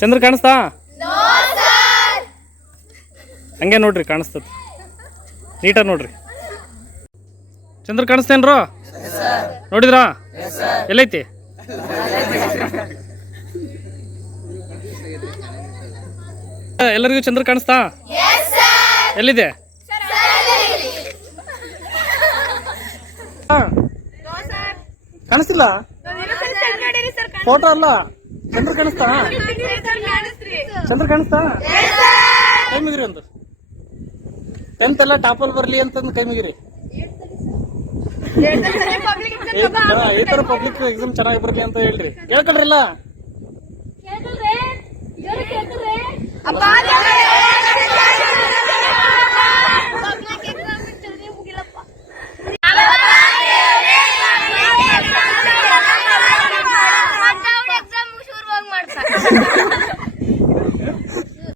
ಚಂದ್ರ ಕಾಣಿಸ್ತಾ? ಹಂಗೆ ನೋಡ್ರಿ, ಕಾಣಿಸ್ತದ. ನೀಟಾಗಿ ನೋಡ್ರಿ. ಚಂದ್ರ ಕಾಣಿಸ್ತೇನ್ರೋ? ನೋಡಿದ್ರಾ? ಎಲ್ಲೈತಿ? ಎಲ್ಲರಿಗೂ ಚಂದ್ರ ಕಾಣಿಸ್ತಾ? ಎಲ್ಲಿದೆ? ಕಾಣಿಸ್ತಿಲ್ಲ? ಫೋಟೋ ಅಲ್ಲ, ಚಂದ್ರ ಕಾಣಿಸ್ತಾ? ಚಂದ್ರ ಕಾಣಿಸ್ತಾ? ಕೈ ಮುಗಿರಿ ಒಂದು. 10th ಎಲ್ಲ ಟಾಪಲ್ಲಿ ಬರ್ಲಿ ಅಂತಂದು ಕೈ ಮುಗಿರಿ. ಈ ತರ ಪಬ್ಲಿಕ್ ಎಕ್ಸಾಮ್ ಚೆನ್ನಾಗಿ ಬರ್ಲಿ ಅಂತ ಹೇಳ್ರಿ. ಕೇಳ್ಕೊಳ್ರಿಲ್ಲ? ಮಾಡ್ತಾರೆ